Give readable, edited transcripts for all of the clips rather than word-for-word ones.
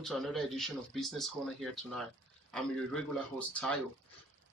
welcome to another edition of Business Corner here tonight. I'm your regular host, Tayo.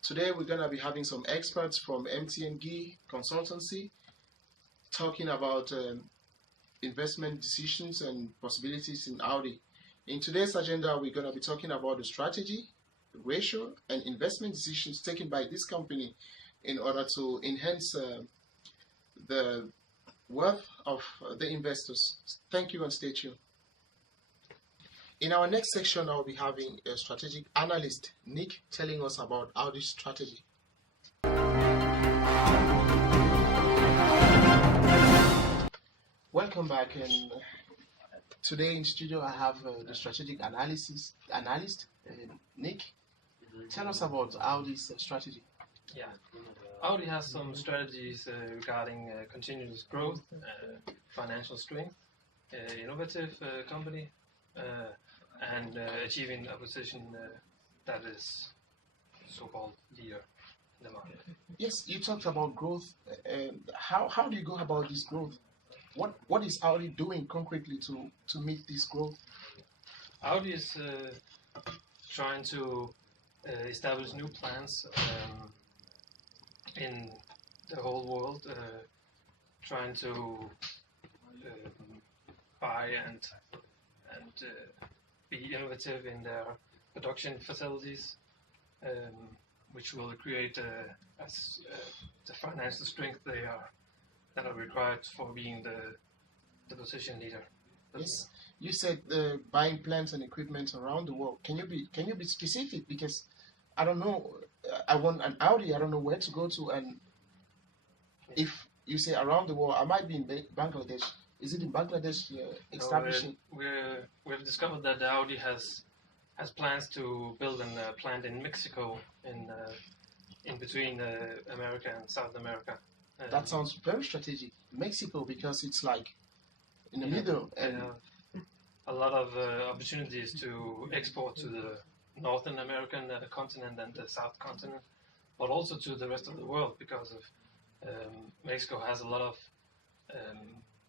Today we're going to be having some experts from MTNG Consultancy talking about investment decisions and possibilities in Audi. In today's agenda, we're going to be talking about the strategy, the ratio, and investment decisions taken by this company in order to enhance the worth of the investors. Thank you and stay tuned. In our next section, I'll be having a strategic analyst, Nick, telling us about Audi's strategy. Welcome back, and today in studio I have the strategic analyst, Nick. Tell us about Audi's strategy. Yeah, Audi has some strategies regarding continuous growth, financial strength, innovative company, and achieving a position that is so-called leader in the market. Yes, you talked about growth. How do you go about this growth? What is Audi doing concretely to meet this growth? Audi is trying to establish new plans in the whole world, trying to buy and be innovative in their production facilities, which will create the financial strength that are required for being the position leader. Yes, you said buying plants and equipment around the world. Can you be specific? Because I don't know. I want an Audi. I don't know where to go to. And if you say around the world, I might be in Bangladesh. Is it in Bangladesh establishing? We've discovered that Audi has plans to build a plant in Mexico, in between America and South America. That sounds very strategic. Mexico, because it's like in the middle, and a lot of opportunities to export to the Northern American continent and the South continent, but also to the rest of the world, because of Mexico has a lot of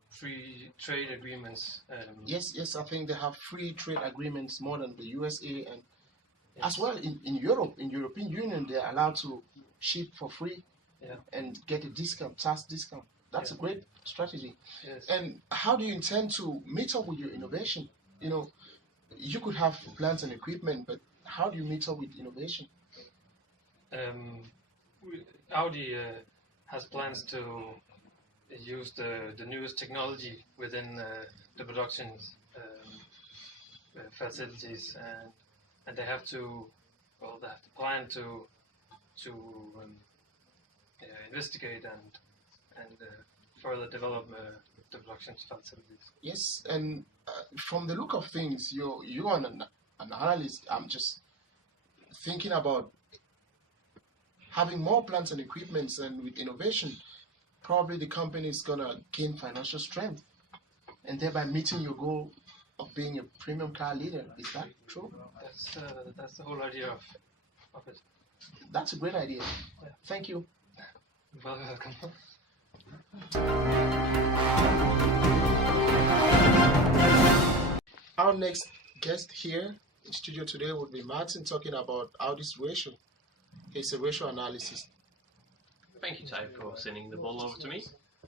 free trade agreements. Yes, I think they have free trade agreements more than the USA, and as well in Europe, in European Union, they are allowed to ship for free and get a discount, tax discount. That's a great strategy. Yes. And how do you intend to meet up with your innovation? You know, you could have plants and equipment, but how do you meet up with innovation? Audi has plans to use the newest technology within the production facilities, and they have to plan to investigate and further develop the production facilities. Yes, and from the look of things, you are an analyst. I'm just thinking about having more plants and equipments, and with innovation, probably the company is gonna gain financial strength, and thereby meeting your goal of being a premium car leader. Is that true? That's the whole idea of it. That's a great idea. Yeah. Thank you. Well, welcome. Our next guest here in studio today will be Martin, talking about Audi's ratio. It's a ratio analysis. Thank you, Ty, for sending the ball over to me.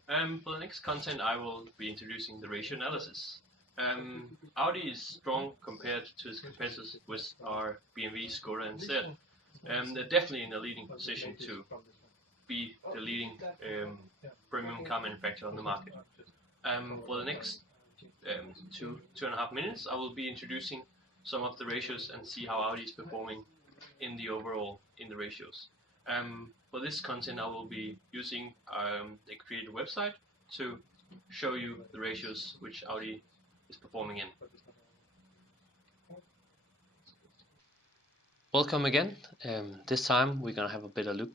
For the next content, I will be introducing the ratio analysis. Audi is strong compared to its competitors, which are BMW, Skoda, and Seat. They're definitely in a leading position to be the leading premium car manufacturer on the market. For the next 2.5 minutes, I will be introducing some of the ratios and see how Audi is performing in the ratios. For this content, I will be using a created website to show you the ratios which Audi is performing in. Welcome again. This time we're going to have a better look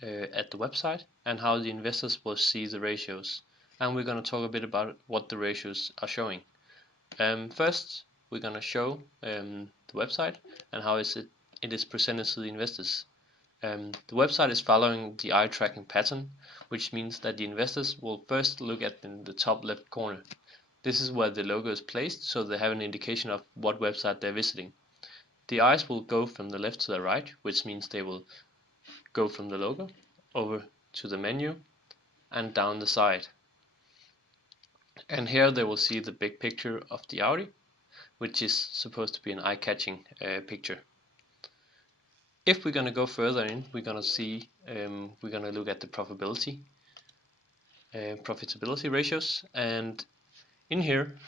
at the website and how the investors will see the ratios. And we're going to talk a bit about what the ratios are showing. First, we're going to show the website and how it is presented to the investors. The website is following the eye tracking pattern, which means that the investors will first look at in the top left corner. This is where the logo is placed, so they have an indication of what website they're visiting. The eyes will go from the left to the right, which means they will go from the logo over to the menu and down the side. And here they will see the big picture of the Audi, which is supposed to be an eye-catching picture. If we're going to go further in, we're going to see, we're going to look at the profitability ratios, and in here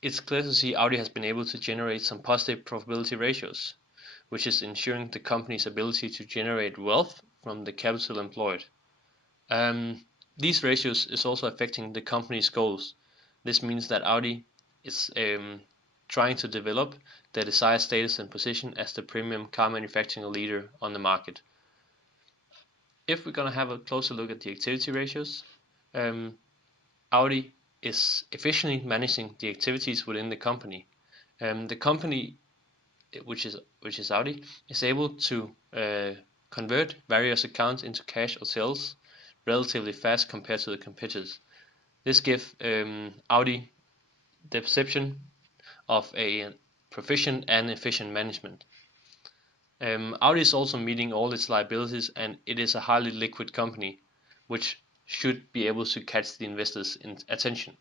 it's clear to see Audi has been able to generate some positive profitability ratios, which is ensuring the company's ability to generate wealth from the capital employed. These ratios is also affecting the company's goals. This means that Audi is trying to develop their desired status and position as the premium car manufacturing leader on the market. If we're going to have a closer look at the activity ratios, Audi is efficiently managing the activities within the company. The company, which is Audi, is able to convert various accounts into cash or sales relatively fast compared to the competitors. This gives Audi the perception of a proficient and efficient management. Audi is also meeting all its liabilities, and it is a highly liquid company, which should be able to catch the investors' attention.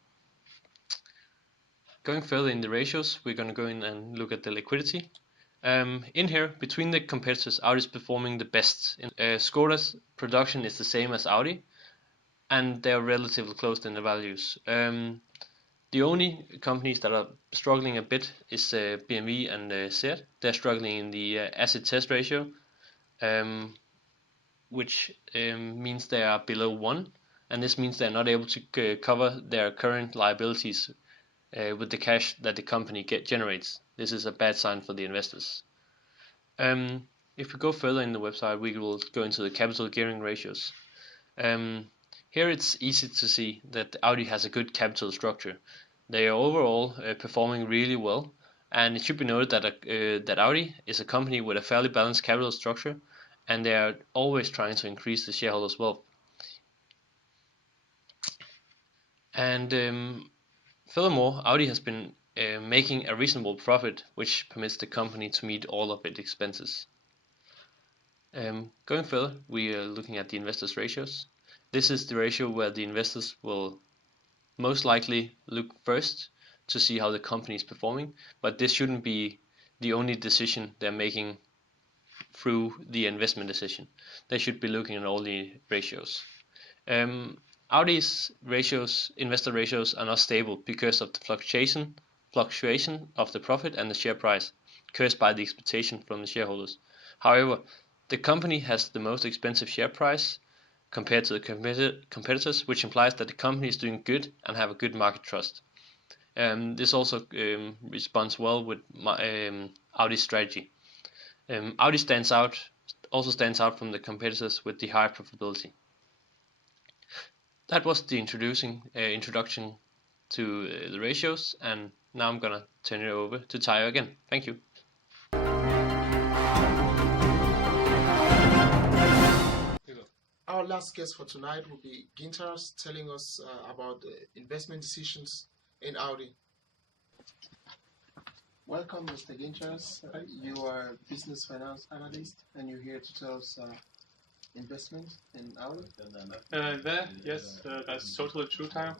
Going further in the ratios, we're going to go in and look at the liquidity. In here, between the competitors, Audi is performing the best. Skoda's production is the same as Audi, and they are relatively close in the values. The only companies that are struggling a bit is BMW and Seat. They're struggling in the asset test ratio, which means they are below 1, and this means they're not able to cover their current liabilities with the cash that the company generates. This is a bad sign for the investors. If we go further in the website, we will go into the capital gearing ratios. Here it's easy to see that Audi has a good capital structure. They are overall performing really well, and it should be noted that Audi is a company with a fairly balanced capital structure, and they are always trying to increase the shareholders' wealth. And furthermore, Audi has been making a reasonable profit, which permits the company to meet all of its expenses. Going further, we are looking at the investors' ratios. This is the ratio where the investors will most likely look first to see how the company is performing, but this shouldn't be the only decision they're making through the investment decision. They should be looking at all the ratios. Audi's investor ratios, are not stable because of the fluctuation of the profit and the share price caused by the expectation from the shareholders. However, the company has the most expensive share price compared to the competitors, which implies that the company is doing good and have a good market trust. This also responds well with Audi's strategy. Audi stands out from the competitors with the high profitability. That was the introduction to the ratios, and now I'm gonna turn it over to Tayo again. Thank you. Our last guest for tonight will be Gintaras, telling us about the investment decisions in Audi. Welcome, Mr. Gintaras. You are a business finance analyst, and you're here to tell us investment in Audi. Yes, that's totally true, Tayo.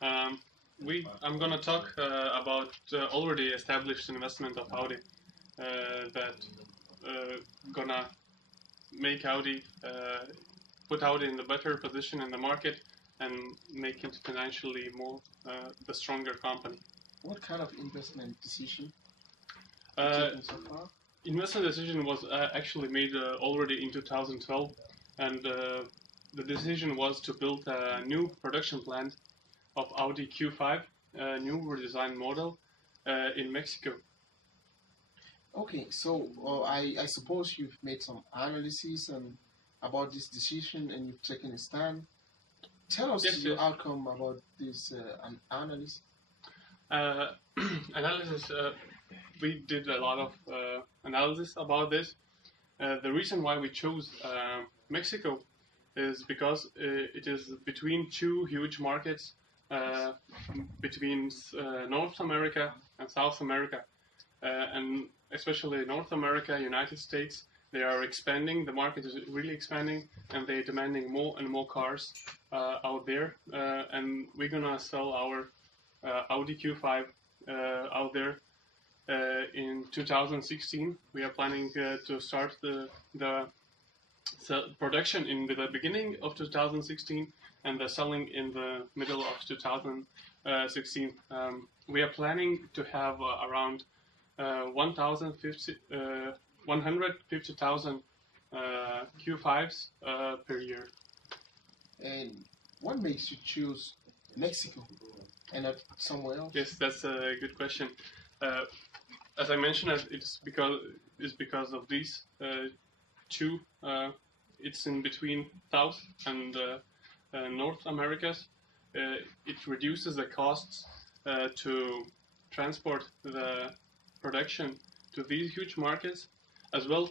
I'm gonna talk about already established investment of Audi that gonna make Audi put Audi in the better position in the market and make it financially more the stronger company. What kind of investment decision taken so far? Investment decision was actually made already in 2012, and the decision was to build a new production plant of Audi Q5, a new redesigned model in Mexico. Okay, so I suppose you've made some analysis about this decision, and you've taken a stand. Tell us your outcome about this analysis. We did a lot of analysis about this. The reason why we chose Mexico is because it is between two huge markets, between North America and South America, and especially North America, United States. They are expanding. The market is really expanding, and they're demanding more and more cars out there. And we're gonna sell our Audi Q5 out there in 2016. We are planning to start the production in the beginning of 2016 and the selling in the middle of 2016. We are planning to have around 150,000 Q5s per year. And what makes you choose Mexico and not somewhere else? Yes, that's a good question. As I mentioned, it's because of these two. It's in between South and North Americas. It reduces the costs to transport the production to these huge markets. As well,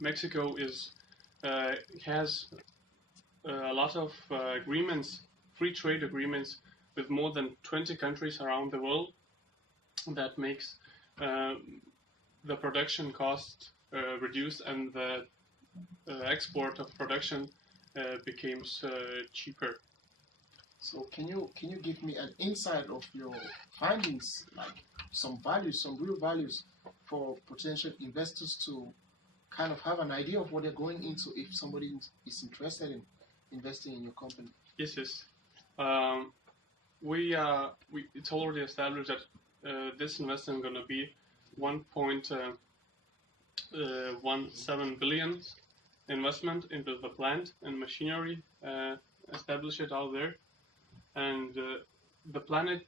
Mexico has a lot of agreements, free trade agreements with more than 20 countries around the world. That makes the production cost reduced and the export of production becomes cheaper. So can you give me an insight of your findings, like some values, some real values for potential investors to kind of have an idea of what they're going into if somebody is interested in investing in your company? Yes. It's already established that this investment is going to be 1.17 billion investment into the plant and machinery established out there, and the planned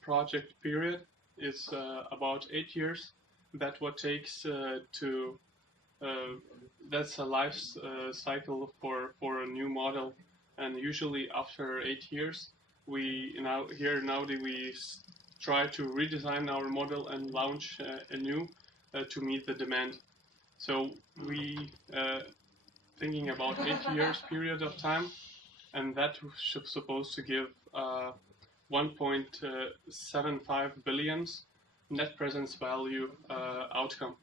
project period is about 8 years. That what takes to that's a life cycle for a new model, and usually after 8 years we try to redesign our model and launch a new to meet the demand. So we thinking about 8 years period of time, and that should supposed to give 1.75 billion net presence value outcome.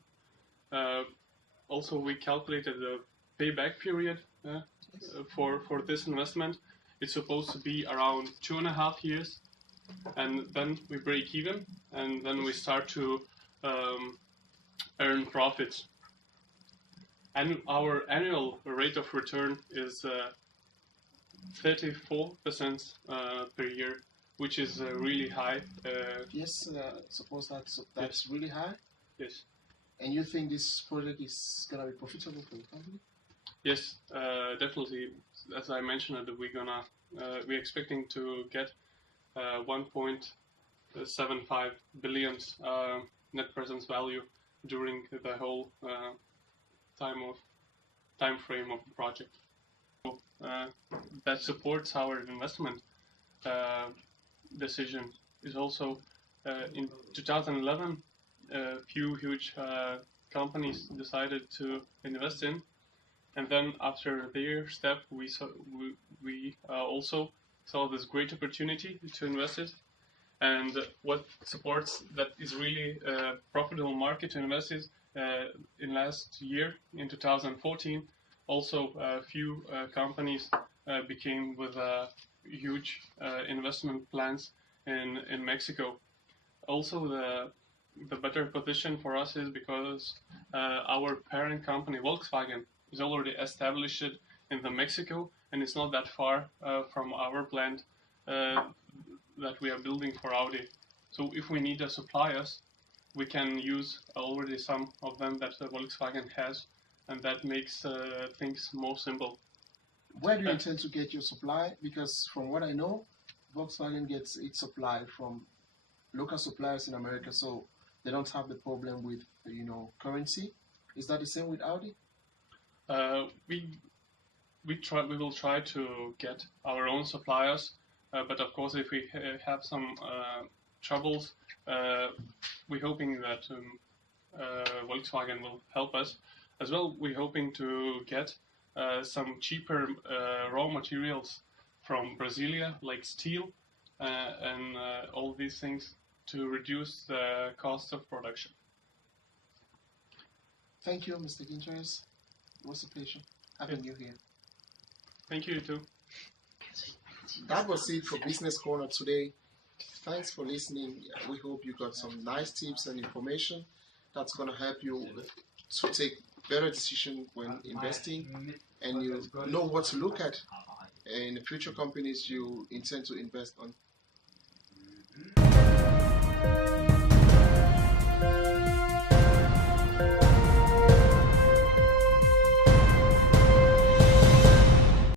Also, we calculated the payback period for this investment. It's supposed to be around 2.5 years, and then we break even, and then we start to earn profits. And our annual rate of return is 34% per year, which is really high. Yes, suppose that's Yes. really high. Yes. And you think this project is gonna be profitable for the company? Yes, definitely. As I mentioned, we're expecting to get 1.75 billion net presence value during the whole time frame of the project. So, that supports our investment decision. Is also in 2011, a few huge companies decided to invest in, and then after their step, we also saw this great opportunity to invest it. And what supports that is really a profitable market to invest in last year, in 2014, also a few companies became with huge investment plans in Mexico. Also, the better position for us is because our parent company Volkswagen is already established in Mexico, and it's not that far from our plant that we are building for Audi. So if we need suppliers, we can use already some of them that Volkswagen has, and that makes things more simple. Where do you intend to get your supply? Because from what I know, Volkswagen gets its supply from local suppliers in America, so they don't have the problem with currency. Is that the same with Audi? We will try to get our own suppliers, but of course, if we have some troubles, we're hoping that Volkswagen will help us. As well, we're hoping to get some cheaper raw materials from Brasilia, like steel and all these things, to reduce the cost of production. Thank you, Mr. Gintaras. It was a pleasure having you here. Thank you too. That was it for Business Corner today. Thanks for listening. We hope you got some nice tips and information that's going to help you to take better decisions when investing, and you know what to look at in the future companies you intend to invest on.